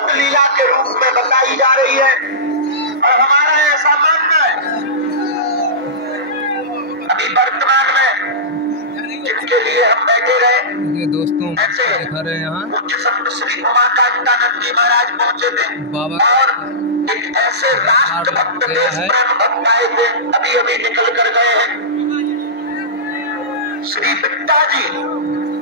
अद्भुत लीला के रूप में बताई जा रही है। और हमारा ऐसा मानना है, अभी वर्तमान में जिनके लिए हम बैठे रहे दोस्तों ऐसे दिखा रहे हैं यहाँ उच्च संत श्री उमाकांतानंद जी महाराज पहुंचे थे बाबा और एक ऐसे राष्ट्रभक्त देश प्रेम भक्त आए थे, अभी अभी निकल कर गए हैं, श्री बिट्टा जी,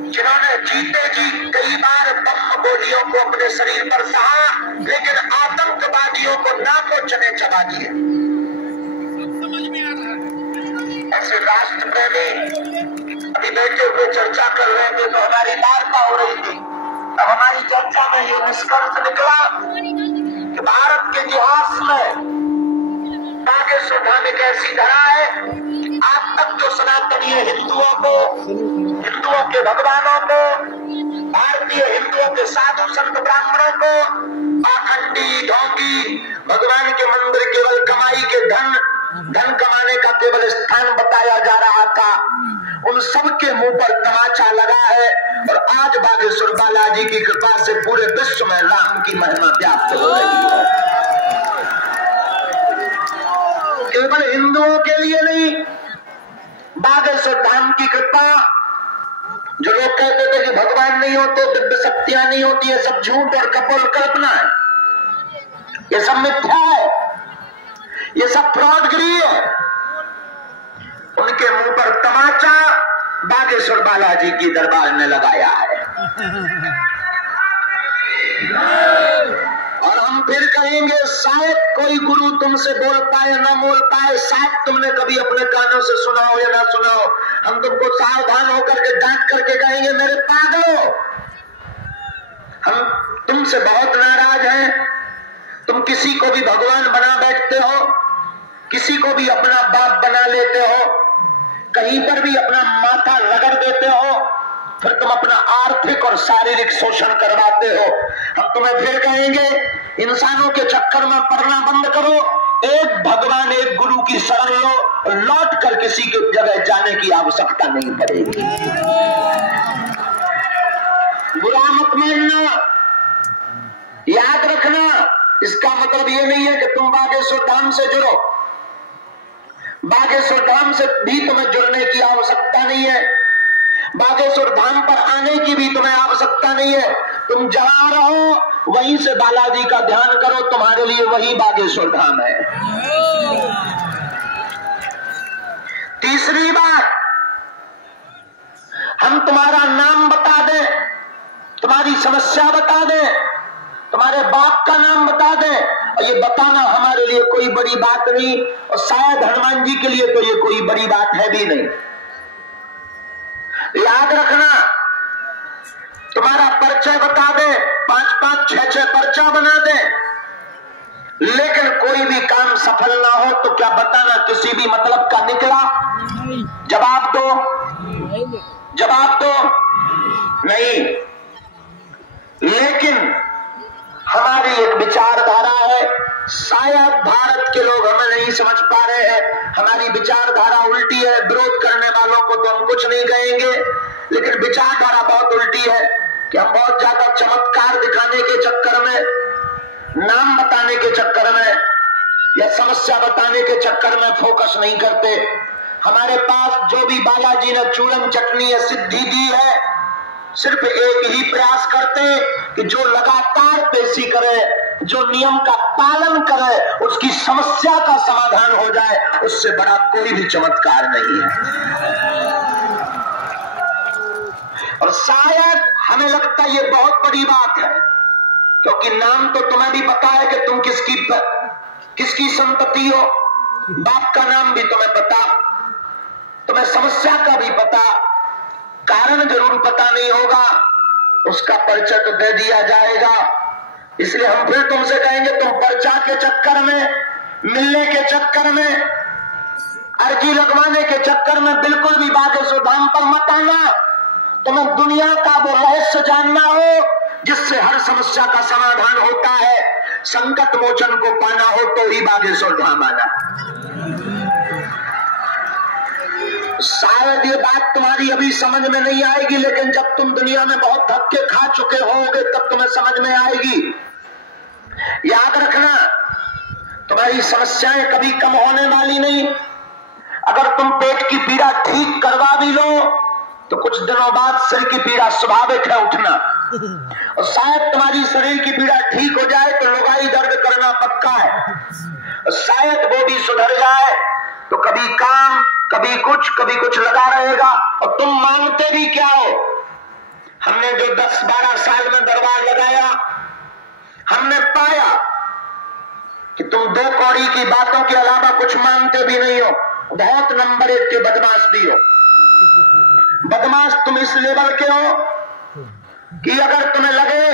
जिन्होंने जीते जी कई बार बम गोलियों को अपने शरीर पर सहा, लेकिन आतंकवादियों को नाकोचने चबा दिए। ऐसे राष्ट्र प्रेमी अभी बैठे हुए चर्चा कर रहे थे तो हमारी वार्ता हो रही थी। अब हमारी चर्चा में ये निष्कर्ष निकला कि भारत के इतिहास में बागेश्वर धाम एक ऐसी धरा है, आज तक जो सनातनीय हिंदुओं को, हिंदुओं के भगवानों को, भारतीय हिंदुओं के साधु संत ब्राह्मणों को पाखंडी ढोंगी भगवान के मंदिर केवल कमाई के धन कमाने का केवल स्थान बताया जा रहा था, उन सबके मुंह पर तमाचा लगा है। और आज बागेश्वर बालाजी की कृपा से पूरे विश्व में राम की महिमा व्याप्त हो रही है। केवल हिंदुओं के लिए नहीं, बागेश्वर धाम की कृपा, जो लोग कहते थे कि भगवान नहीं होते, दिव्य शक्तियां नहीं होती, ये सब झूठ और कपोल कल्पना है, ये सब मिथ्या है, ये सब फ्रॉडगिरी है। उनके मुंह पर तमाचा बागेश्वर बालाजी की दरबार ने लगाया है। और हम फिर कहेंगे, शायद कोई गुरु तुमसे बोल पाए ना बोल पाए, शायद तुमने कभी अपने कानों से सुना हो या ना सुना हो, हम तुमको सावधान होकर के डांट करके कहेंगे, मेरे पागलों, हम तुमसे बहुत नाराज हैं। तुम किसी को भी भगवान बना बैठते हो, किसी को भी अपना बाप बना लेते हो, कहीं पर भी अपना माथा रगड़ देते हो, फिर तुम अपना आर्थिक और शारीरिक शोषण करवाते हो। हम तुम्हें फिर कहेंगे, इंसानों के चक्कर में पड़ना बंद करो, एक भगवान एक गुरु की शरण लो, लौट कर किसी के जगह जाने की आवश्यकता नहीं पड़ेगी। बुरा मत मानना, याद रखना, इसका मतलब ये नहीं है कि तुम बागेश्वर धाम से जुड़ो, बागेश्वर धाम से भी तुम्हें जुड़ने की आवश्यकता नहीं है, बागेश्वर धाम पर आने की भी तुम्हें आवश्यकता नहीं है। तुम जहां रहो वहीं से बालाजी का ध्यान करो, तुम्हारे लिए वही बागेश्वर धाम है। तीसरी बात, हम तुम्हारा नाम बता दें, तुम्हारी समस्या बता दें, तुम्हारे बाप का नाम बता दें, और ये बताना हमारे लिए कोई बड़ी बात नहीं, और शायद हनुमान जी के लिए तो ये कोई बड़ी बात है भी नहीं। याद रखना, तुम्हारा परिचय बता दे, 5-5, 6-6 पर्चा बना दे, लेकिन कोई भी काम सफल ना हो तो क्या बताना किसी भी मतलब का निकला? जवाब दो, जवाब दो, नहीं। लेकिन हमारी एक विचारधारा है, शायद भारत के लोग हमें नहीं समझ पा रहे हैं, हमारी विचारधारा उल्टी है। विरोध करने वालों को तो हम कुछ नहीं कहेंगे, लेकिन विचारधारा बहुत उल्टी है कि हम बहुत ज्यादा चमत्कार दिखाने के चक्कर में, नाम बताने के चक्कर में या समस्या बताने के चक्कर में फोकस नहीं करते। हमारे पास जो भी बालाजी ने चूरन चटनी या सिद्धि दी है, सिर्फ एक ही प्रयास करते कि जो लगातार पेशी करे, जो नियम का पालन करे, उसकी समस्या का समाधान हो जाए, उससे बड़ा कोई भी चमत्कार नहीं है। और शायद हमें लगता है ये बहुत बड़ी बात है, क्योंकि नाम तो तुम्हें भी पता है कि तुम किसकी संतति हो, बाप का नाम भी तुम्हें पता, तुम्हें समस्या का भी पता, कारण जरूर पता नहीं होगा, उसका परिचय तो दे दिया जाएगा। इसलिए हम फिर तुमसे कहेंगे, तुम पर्चा के चक्कर में, मिलने के चक्कर में, अर्जी लगवाने के चक्कर में बिल्कुल भी बागेश्वर धाम पर मत आना। तुम्हें दुनिया का वो रहस्य जानना हो जिससे हर समस्या का समाधान होता है, संकट मोचन को पाना हो तो ही बागेश्वर धाम आना। शायद ये बात तुम्हारी अभी समझ में नहीं आएगी, लेकिन जब तुम दुनिया में बहुत धक्के खा चुके होगे तब तुम्हें समझ में आएगी। तुम्हारी समस्याएं कभी कम होने वाली नहीं। अगर तुम पेट की पीड़ा ठीक करवा भी लो तो कुछ दिनों बाद सिर की पीड़ा स्वाभाविक है उठना, और शायद तुम्हारी शरीर की पीड़ा ठीक हो जाए तो लुगाई दर्द करना पक्का है, और शायद वो भी सुधर जाए तो कभी काम कभी कुछ लगा रहेगा। और तुम मांगते भी क्या हो? हमने जो 10-12 साल में दरबार लगाया, हमने पाया कि तुम 2 कौड़ी की बातों के अलावा कुछ मांगते भी नहीं हो। बहुत नंबर 1 के बदमाश भी हो। बदमाश तुम इस लेवल के हो कि अगर तुम्हें लगे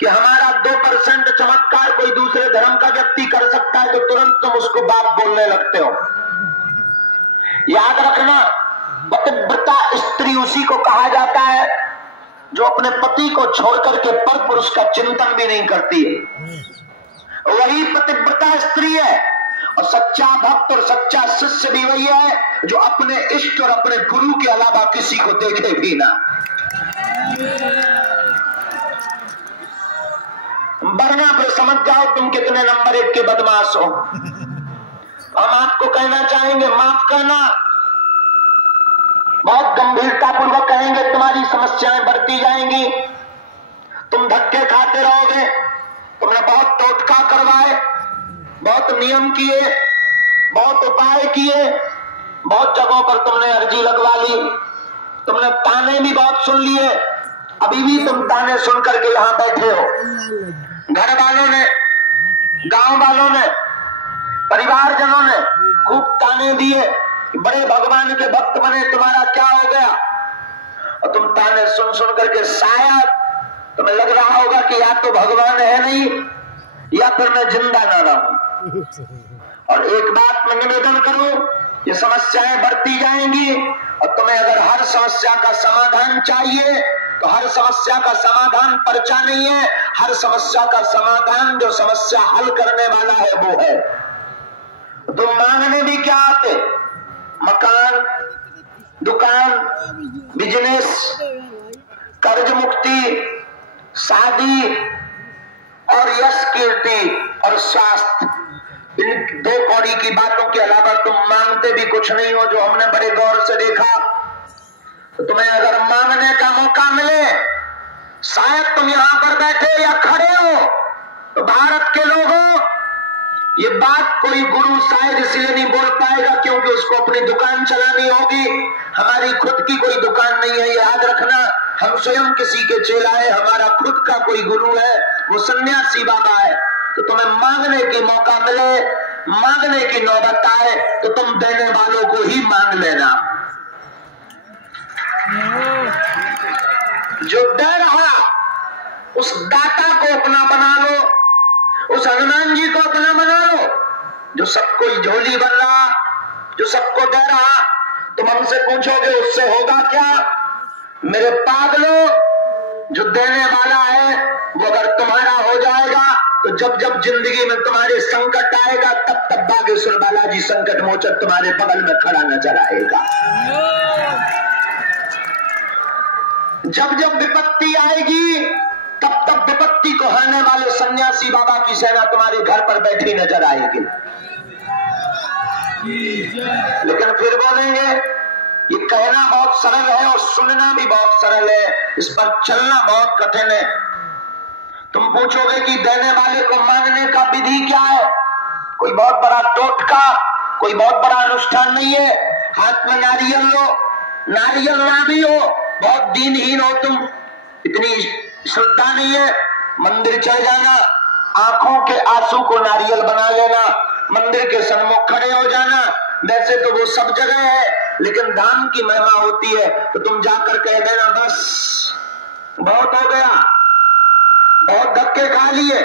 कि हमारा 2% चमत्कार कोई दूसरे धर्म का व्यक्ति कर सकता है तो तुरंत तुम उसको बाप बोलने लगते हो। याद रखना, पतिव्रता स्त्री उसी को कहा जाता है जो अपने पति को छोड़कर के पर पुरुष का चिंतन भी नहीं करती है। वही पतिव्रता स्त्री है। और सच्चा भक्त और सच्चा शिष्य भी वही है जो अपने इष्ट और अपने गुरु के अलावा किसी को देखे भी ना। वरना फिर समझ जाओ तुम कितने नंबर 1 के बदमाश हो। हम आपको कहना चाहेंगे, माफ करना, बहुत गंभीरता पूर्वक कहेंगे, तुम्हारी समस्याएं बढ़ती जाएंगी, तुम धक्के खाते रहोगे। तुमने बहुत टोटका करवाए, बहुत नियम किए, बहुत उपाय किए, बहुत जगहों पर तुमने अर्जी लगवा ली, तुमने ताने भी बहुत सुन लिए, अभी भी तुम ताने सुन करके यहां बैठे हो। घर वालों ने, गांव वालों ने, परिवारजनों ने खूब ताने दिए, बड़े भगवान के भक्त बने, तुम्हारा क्या हो गया? और तुम ताने सुन सुन करके शायद तुम्हें लग रहा होगा कि या तो भगवान है नहीं या फिर मैं जिंदा ना रहूं। और एक बात मैं निवेदन करूं, ये समस्याएं बढ़ती जाएंगी, और तुम्हें अगर हर समस्या का समाधान चाहिए तो हर समस्या का समाधान पर्चा नहीं है, हर समस्या का समाधान जो समस्या हल करने वाला है वो है। तुम मांगने भी क्या आते? मकान, दुकान, बिजनेस, कर्ज मुक्ति, शादी और यश, कीर्ति और स्वास्थ्य। इन 2 कौड़ी की बातों के अलावा तुम मांगते भी कुछ नहीं हो, जो हमने बड़े गौर से देखा। तो तुम्हें अगर मांगने का मौका मिले, शायद तुम यहां पर बैठे या खड़े हो, तो भारत के लोगों, ये बात कोई गुरु शायद इसलिए नहीं बोल पाएगा क्योंकि उसको अपनी दुकान चलानी होगी। हमारी खुद की कोई दुकान नहीं है, याद रखना। हम स्वयं किसी के चेला है, हमारा खुद का कोई गुरु है, वो सन्यासी बाबा है। तो तुम्हें मांगने की मौका मिले, मांगने की नौबत आए तो तुम देने वालों को ही मांग लेना। जो दे रहा उस दाता को अपना बना लो, उस हनुमान जी को अपना बना लो, जो सबको झोली बन रहा, जो सबको दे रहा। तुम हमसे पूछोगे उससे होगा क्या? मेरे पागलों, जो देने वाला है वो अगर तुम्हारा हो जाएगा तो जब जब जिंदगी में तुम्हारे संकट आएगा तब तब बागेश्वर बालाजी संकट मोचन तुम्हारे बगल में खड़ा नजर आएगा। जब जब विपत्ति आएगी तब तब विपत्ति को हरने वाले सन्यासी बाबा की सेना तुम्हारे घर पर बैठी नजर आएगी। लेकिन फिर बोलेंगे ये कहना बहुत सरल है और सुनना भी बहुत सरल है, इस पर चलना बहुत कठिन है। तुम पूछोगे कि देने वाले को मांगने का विधि क्या है? कोई बहुत बड़ा टोटका, कोई बहुत बड़ा अनुष्ठान नहीं है। हाथ में नारियल लो, नारियल ना भी हो, बहुत दीनहीन हो तुम, इतनी श्रद्धा नहीं है, मंदिर चल जाना, आंखों के आंसू को नारियल बना लेना, मंदिर के सन्मुख खड़े हो जाना। वैसे तो वो सब जगह है, लेकिन धाम की महिमा होती है तो तुम जाकर कह देना बस बहुत हो गया, बहुत धक्के खा लिए,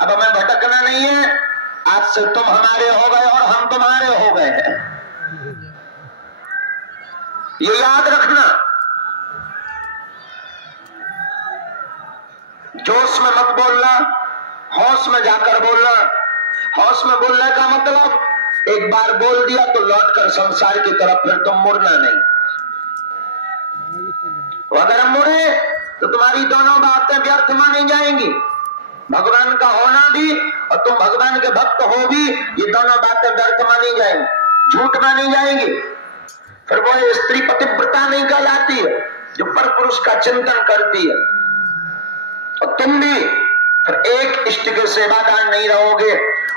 अब हमें भटकना नहीं है, आज से तुम हमारे हो गए और हम तुम्हारे हो गए हैं। ये याद रखना। जोश में मत बोलना, होश में जाकर बोलना। होश में बोलने का मतलब एक बार बोल दिया तो लौटकर संसार की तरफ फिर तुम मुड़ना नहीं। अगर मुड़े तो तुम्हारी दोनों बातें व्यर्थ मानी जाएंगी। भगवान का होना भी और तुम भगवान के भक्त हो भी, ये दोनों बातें व्यर्थ मानी जाएंगी, झूठ मानी जाएंगी। फिर वो स्त्री पतिव्रता नहीं कहलाती है जो पर पुरुष का चिंतन करती है। और तुम भी फिर एक इष्ट के सेवादार नहीं रहोगे।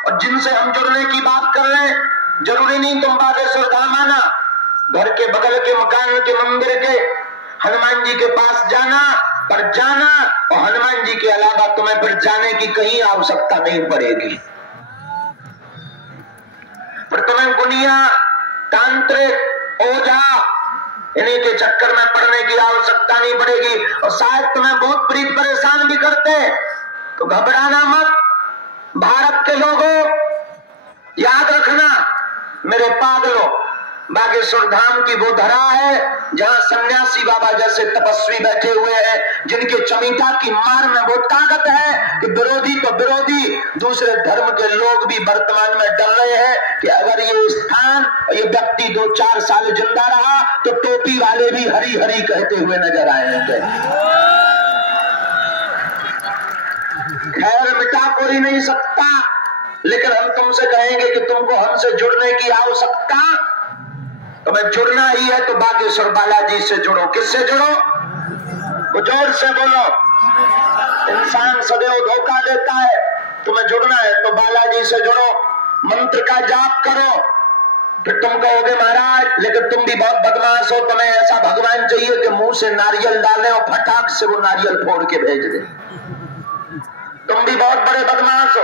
और जिनसे हम जुड़ने की बात कर रहे हैं, जरूरी नहीं तुम बागेश्वर धाम आना, घर के बगल के मकान के मंदिर के हनुमान जी के पास जाना, पर जाना और हनुमान जी के अलावा तुम्हें फिर जाने की कहीं आवश्यकता नहीं पड़ेगी। फिर तुम्हें गुनिया, तांत्रिक, ओझा इन्हीं के चक्कर में पड़ने की आवश्यकता नहीं पड़ेगी। और शायद तुम्हें बहुत प्रीत परेशान भी करते, तो घबराना मत। भारत के लोगों, याद रखना मेरे पागलों, बागेश्वर धाम की वो धरा है जहां सन्यासी बाबा जैसे तपस्वी बैठे हुए हैं, जिनके चमीता की मार में वो ताकत है कि विरोधी तो विरोधी, दूसरे धर्म के लोग भी वर्तमान में डर रहे हैं कि अगर ये स्थान और ये व्यक्ति 2-4 साल जिंदा रहा तो टोपी वाले भी हरी हरी कहते हुए नजर आएंगे। खैर मिटा कोई नहीं सकता, लेकिन हम तुमसे कहेंगे कि तुमको हमसे जुड़ने की आवश्यकता, तुम्हें जुड़ना ही है तो बागेश्वर बालाजी से जुड़ो। किससे जुड़ो? वो जोर से बोलो। इंसान सदैव धोखा देता है, तुम्हें जुड़ना है तो बालाजी से जुड़ो, मंत्र का जाप करो। फिर तुम कहोगे महाराज लेकिन तुम भी बहुत बदमाश हो, तुम्हें ऐसा भगवान चाहिए कि मुंह से नारियल डालें और फटाक से वो नारियल फोड़ के भेज दे। तुम भी बहुत बड़े बदमाश हो,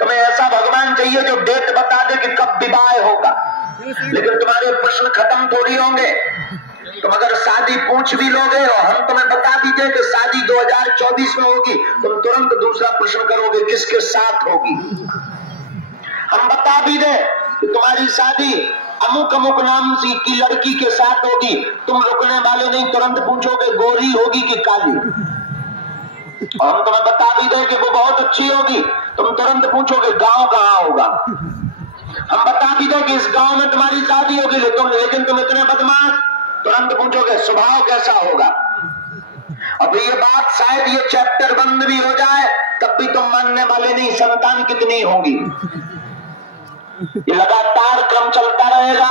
तुम्हें ऐसा भगवान चाहिए जो डेट बता दे कि कब विवाह होगा, लेकिन तुम्हारे प्रश्न खत्म थोड़ी होंगे। तुम अगर शादी पूछ भी लोगे और हम तुम्हें बता भी दें कि शादी 2024 में होगी, तुम तुरंत दूसरा प्रश्न करोगे किसके साथ होगी। हम बता भी दें कि तुम्हारी शादी अमुक अमुक नाम की लड़की के साथ होगी, तुम रुकने वाले नहीं, तुरंत पूछोगे गोरी होगी कि काली। और हम तुम्हें बता भी दें कि वो बहुत अच्छी होगी, तुम तुरंत पूछोगे गांव कहाँ होगा। हम बता भी दें कि इस गांव में तुम्हारी शादी होगी, लेकिन तुम इतने बदमाश, तुरंत पूछोगे स्वभाव कैसा होगा। अब ये बात शायद ये चैप्टर बंद भी हो जाए तब भी तुम मानने वाले नहीं, संतान कितनी होगी। ये लगातार क्रम चलता रहेगा,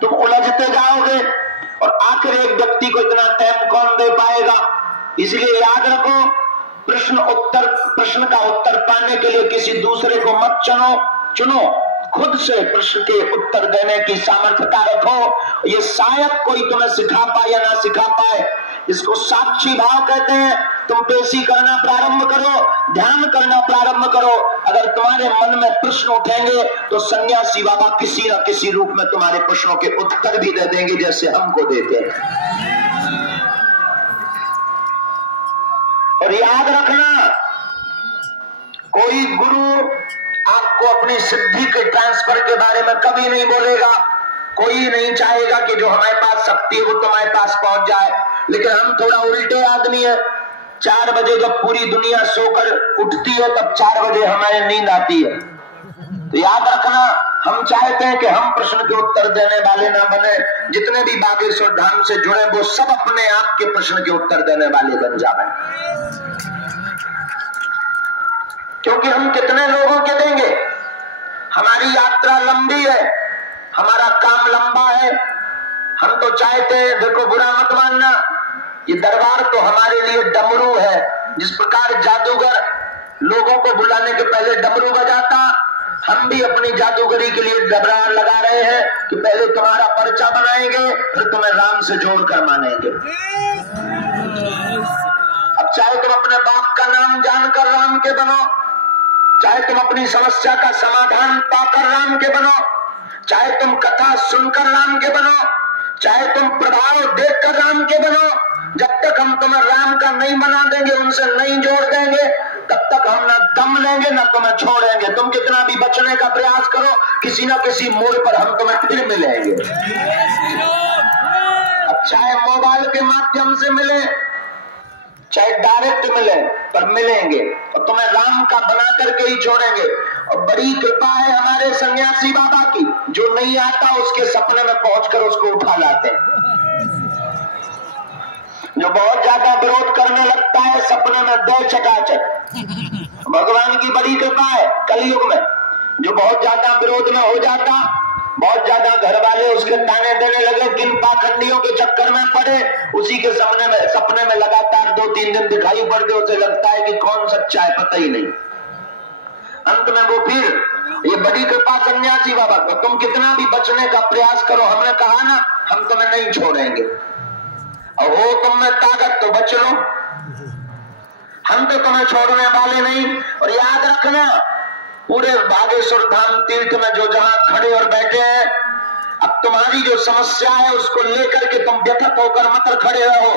तुम उलझते जाओगे और आखिर एक व्यक्ति को इतना टाइम कौन दे पाएगा। इसलिए याद रखो, प्रश्न का उत्तर पाने के लिए किसी दूसरे को मत चुनो, खुद से प्रश्न के उत्तर देने की सामर्थ्यता रखो। ये शायद कोई तुम्हें सिखा पाए या ना सिखा पाए, इसको साक्षी भाव कहते हैं। तुम पेशी करना प्रारंभ करो, ध्यान करना प्रारंभ करो, अगर तुम्हारे मन में प्रश्न उठेंगे तो सन्यासी बाबा किसी न किसी रूप में तुम्हारे प्रश्नों के उत्तर भी दे देंगे, जैसे हमको देते हैं। और याद रखना, कोई गुरु आपको अपनी सिद्धि के ट्रांसफर के बारे में कभी नहीं बोलेगा। कोई नहीं चाहेगा कि जो हमारे पास शक्ति है वो तुम्हारे पास पहुंच जाए, लेकिन हम थोड़ा उल्टे आदमी है। 4 बजे जब पूरी दुनिया सोकर उठती है तब 4 बजे हमारे नींद आती है। तो याद रखना, हम चाहते हैं कि हम प्रश्न के उत्तर देने वाले ना बने, जितने भी बागेश्वर धाम से जुड़े वो सब अपने आप के प्रश्न के उत्तर देने वाले बन जाए। क्योंकि हम कितने लोगों के देंगे, हमारी यात्रा लंबी है, हमारा काम लंबा है। हम तो चाहते हैं, देखो बुरा मत मानना, ये दरबार तो हमारे लिए डमरू है। जिस प्रकार जादूगर लोगों को बुलाने के पहले डमरू बजाता, हम भी अपनी जादूगरी के लिए डबरार लगा रहे हैं कि पहले तुम्हारा पर्चा बनाएंगे, फिर तुम्हें राम से जोड़कर मानेंगे। अब चाहे तुम अपने बाप का नाम जानकर राम के बनो, चाहे तुम अपनी समस्या का समाधान पाकर राम के बनो, चाहे तुम कथा सुनकर राम के बनो, चाहे तुम प्रभाव देखकर राम के बनो, जब तक हम तुम्हें राम का नहीं बना देंगे, उनसे नहीं जोड़ देंगे, तब तक हम ना दम लेंगे ना तुम्हें छोड़ेंगे। तुम कितना भी बचने का प्रयास करो, किसी ना किसी मोड़ पर हम तुम्हें फिर मिलेंगे। अब चाहे मोबाइल के माध्यम से मिले, चाहे डायरेक्ट मिले, पर मिलेंगे और तुम्हें राम का बना करके ही छोड़ेंगे। और बड़ी कृपा है हमारे सन्यासी बाबा की, जो नहीं आता उसके सपने में पहुंचकर उसको उठा लाते हैं। जो बहुत ज्यादा विरोध करने लगता है, सपने में दो चकाचक। बड़ी कृपा है कलयुग में। जो बहुत ज्यादा विरोध में हो जाता, बहुत ज्यादा घर वाले उसके ताने देने लगे, किन पाखंडियों के चक्कर में पड़े, उसी के सपने में लगातार 2-3 दिन दिखाई पड़ते, उसे लगता है कि कौन सच्चा है पता ही नहीं। अंत में वो फिर ये बड़ी कृपा सन्यासी बाबा को, तुम कितना भी बचने का प्रयास करो, हमने कहा ना हम तुम्हें नहीं छोड़ेंगे, और वो तुम में ताकत तो बच लो, हम तो तुम्हें छोड़ने वाले नहीं। और याद रखना, पूरे बागेश्वर धाम तीर्थ में जो जहां खड़े और बैठे हैं, अब तुम्हारी जो समस्या है उसको लेकर के तुम व्यथित होकर मत खड़े रहो।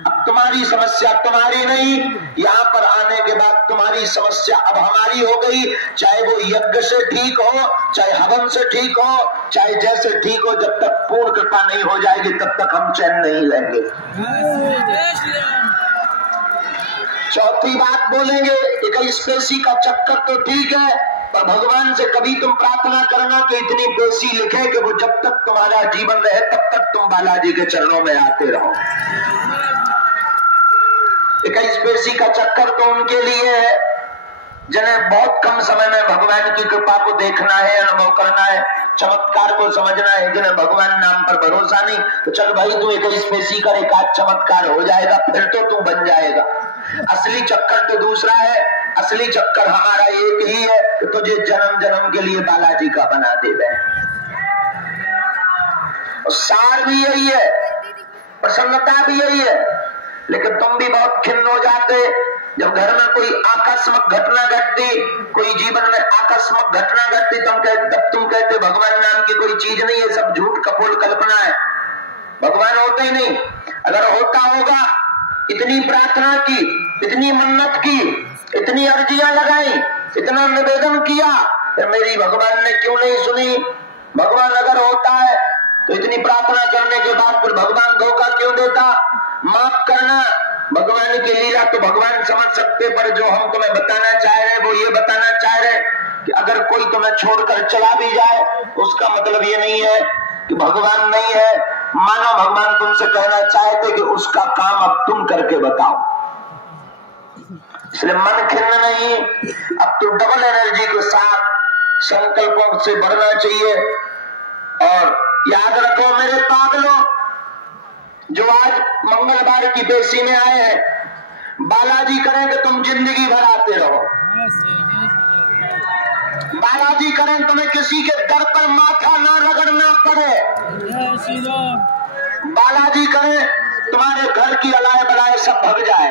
अब तुम्हारी समस्या तुम्हारी नहीं, यहाँ पर आने के बाद तुम्हारी समस्या अब हमारी हो गई। चाहे वो यज्ञ से ठीक हो, चाहे हवन से ठीक हो, चाहे जैसे ठीक हो, जब तक पूर्ण कृपा नहीं हो जाएगी तब तक हम चैन नहीं लेंगे। चौथी बात बोलेंगे, 21 पेशी का चक्कर तो ठीक है, पर भगवान से कभी तुम प्रार्थना करना कि इतनी पेशी लिखे कि वो जब तक तुम्हारा जीवन रहे तब तक तुम बालाजी के चरणों में आते रहो। 21 पेशी का चक्कर तो उनके लिए है जिन्हें बहुत कम समय में भगवान की कृपा को देखना है, अनुभव करना है, चमत्कार को समझना है। जिन्हें भगवान नाम पर भरोसा नहीं, तो चल भाई तू 21 पेशी कर, एक आध चमत्कार हो जाएगा, फिर तो तू बन जाएगा। असली चक्कर तो दूसरा है। असली चक्कर हमारा एक ही है कि तुझे जन्म जन्म के लिए बालाजी का बना दे। और सार भी यही है, प्रसन्नता भी यही है। लेकिन तुम भी बहुत खिन्न हो जाते जब घर में कोई आकस्मिक घटना घटती, कोई जीवन में आकस्मिक घटना घटती, तुम कहते भगवान नाम की कोई चीज नहीं है, सब झूठ कपोल कल्पना है, भगवान होता ही नहीं। अगर होता होगा, इतनी प्रार्थना की, इतनी मन्नत की, इतनी अर्जियां लगाई, इतना निवेदन किया, फिर मेरी भगवान ने क्यों नहीं सुनी? भगवान अगर होता है तो इतनी प्रार्थना करने के बाद फिर भगवान धोखा क्यों देता? माफ करना, भगवान की लीला तो भगवान समझ सकते, पर जो हम तुम्हें बताना चाह रहे हैं वो ये बताना चाह रहे हैं कि अगर कोई तुम्हें छोड़कर चला भी जाए, उसका मतलब ये नहीं है कि भगवान नहीं है। मानो भगवान तुमसे कहना चाहते कि उसका काम अब तुम करके बताओ। इसलिए मन खिन्न नहीं, अब तो डबल एनर्जी के साथ संकल्पों से बढ़ना चाहिए। और याद रखो मेरे पागलों, जो आज मंगलवार की पेशी में आए हैं, बालाजी करें कि तुम जिंदगी भर आते रहो। बालाजी करें तुम्हें किसी के दर पर माथा ना रगड़ना पड़े। बालाजी करें तुम्हारे घर की अलाय बलाय सब भग जाए।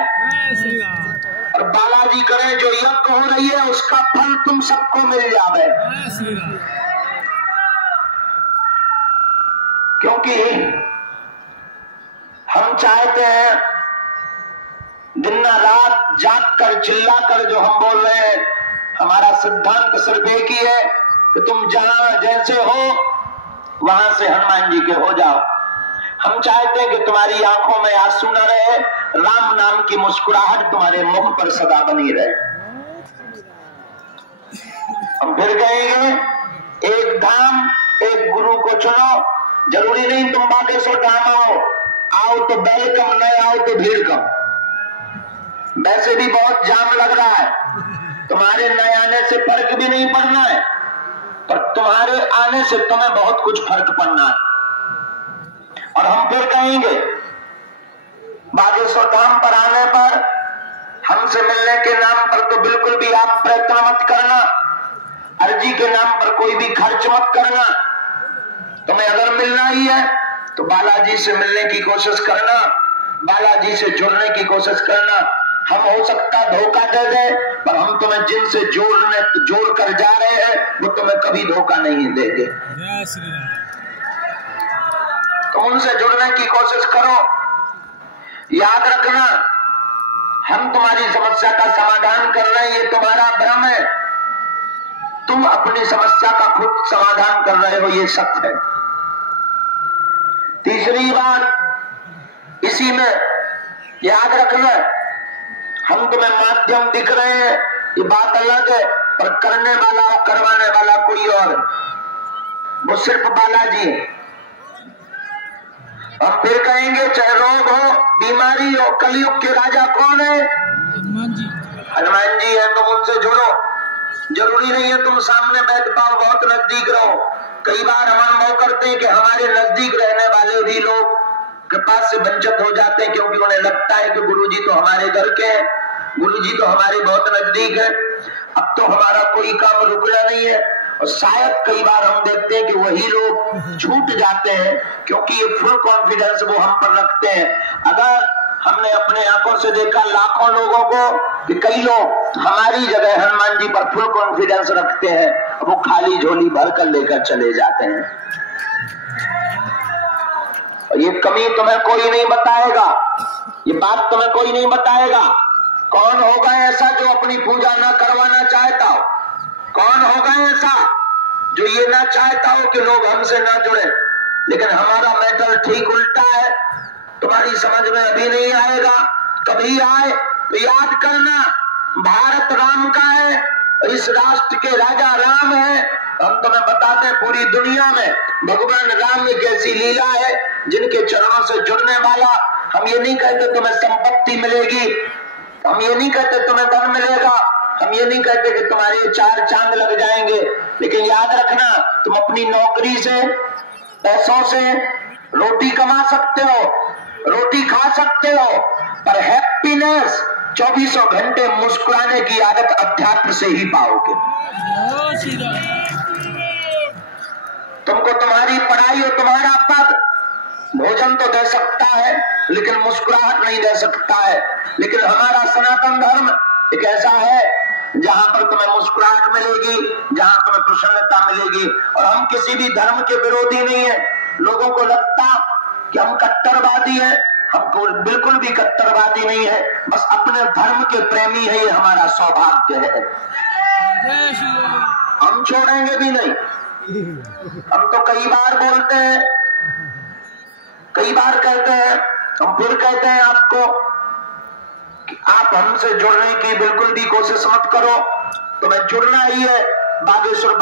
और बालाजी करें जो यज्ञ हो रही है उसका फल तुम सबको मिल जाए। क्योंकि हम चाहते हैं दिन रात जाग कर चिल्ला कर जो हम बोल रहे हैं, हमारा सिद्धांत सिर्फ एक ही है कि तुम जहां जैसे हो वहां से हनुमान जी के हो जाओ। हम चाहते हैं कि तुम्हारी आंखों में आंसू न रहे, राम नाम की मुस्कुराहट तुम्हारे मुख पर सदा बनी रहे। हम फिर कहेंगे, एक धाम एक गुरु को चुनो। जरूरी नहीं तुम बागेश्वर धाम आओ तो बैल कम, न आओ तो भीड़ कम। वैसे भी बहुत जाम लग रहा है, तुम्हारे नए आने से फर्क भी नहीं पड़ना है, पर तुम्हारे आने से तुम्हें बहुत कुछ फर्क पड़ना है। और हम फिर कहेंगे, बागेश्वर धाम पर आने पर हमसे मिलने के नाम पर तो बिल्कुल भी आप प्रयत्न मत करना, अर्जी के नाम पर कोई भी खर्च मत करना। तुम्हें अगर मिलना ही है तो बालाजी से मिलने की कोशिश करना, बालाजी से जुड़ने की कोशिश करना। हम हो सकता धोखा दे दे, पर हम तुम्हें जिनसे जोड़ कर जा रहे हैं वो तुम्हें कभी धोखा नहीं देंगे। तो उनसे जुड़ने की कोशिश करो। याद रखना, हम तुम्हारी समस्या का समाधान कर रहे हैं, ये तुम्हारा भ्रम है। तुम अपनी समस्या का खुद समाधान कर रहे हो, ये सत्य है। तीसरी बात इसी में याद रखना, हम तुम्हें माध्यम दिख रहे हैं, ये बात अलग है, पर करने वाला और करवाने वाला कोई और, वो सिर्फ बालाजी है। हम फिर कहेंगे, चाहे रोग हो, बीमारी हो, कलयुग के राजा कौन है? हनुमान जी है, तुम उनसे जुड़ो। जरूरी नहीं है तुम सामने बैठ पाओ, बहुत नजदीक रहो। कई बार हम अनुभव करते हैं कि हमारे नजदीक रहने वाले भी लोग कृपा से वंचित हो जाते हैं, क्योंकि उन्हें लगता है कि गुरुजी तो हमारे घर के हैं, गुरुजी तो हमारे बहुत नजदीक है, अब तो हमारा कोई काम रुकना नहीं है। और शायद कई बार हम देखते हैं कि वही लोग छूट जाते हैं, क्योंकि ये फुल कॉन्फिडेंस वो हम पर रखते हैं। अगर हमने अपने आंखों से देखा लाखों लोगों को कि कई लोग हमारी जगह हनुमान जी पर फुल कॉन्फिडेंस रखते हैं, वो खाली झोली भरकर लेकर चले जाते हैं। और ये कमी तुम्हें कोई नहीं बताएगा, ये बात तुम्हें कोई नहीं बताएगा। कौन होगा ऐसा जो अपनी पूजा न करवाना चाहता हो? कौन होगा ऐसा जो ये ना चाहता हो कि लोग हमसे ना जुड़े? लेकिन हमारा मैटर ठीक उल्टा है। तुम्हारी समझ में अभी नहीं आएगा, कभी आए तो याद करना, भारत राम का है, इस राष्ट्र के राजा राम है। हम तुम्हें बताते हैं पूरी दुनिया में भगवान राम एक ऐसी लीला है जिनके चरणों से जुड़ने वाला, हम ये नहीं कहते तुम्हें संपत्ति मिलेगी, हम ये नहीं कहते तुम्हें धन मिलेगा, हम ये नहीं कहते कि तुम्हारे 4 चांद लग जाएंगे, लेकिन याद रखना तुम अपनी नौकरी से, पैसों से रोटी कमा सकते हो, रोटी खा सकते हो, पर हैप्पीनेस 24 घंटे मुस्कुराने की आदत अध्यात्म से ही पाओगे। तुमको तुम्हारी पढ़ाई और तुम्हारा पद भोजन तो दे सकता है, लेकिन मुस्कुराहट नहीं दे सकता है। लेकिन हमारा सनातन धर्म एक ऐसा है जहां पर तुम्हें मुस्कुराहट मिलेगी, जहां तुम्हें प्रसन्नता मिलेगी। और हम किसी भी धर्म के विरोधी नहीं है। लोगों को लगता कि हम कट्टरवादी हैं, हमको बिल्कुल भी कट्टरवादी नहीं है, बस अपने धर्म के प्रेमी है, ये हमारा सौभाग्य है। हम छोड़ेंगे भी नहीं। हम तो कई बार बोलते हैं, कई बार कहते हैं, हम फिर कहते हैं आपको कि आप हमसे जुड़ने की बिल्कुल भी कोशिश मत करो, तुम्हें जुड़ना ही है बागेश्वर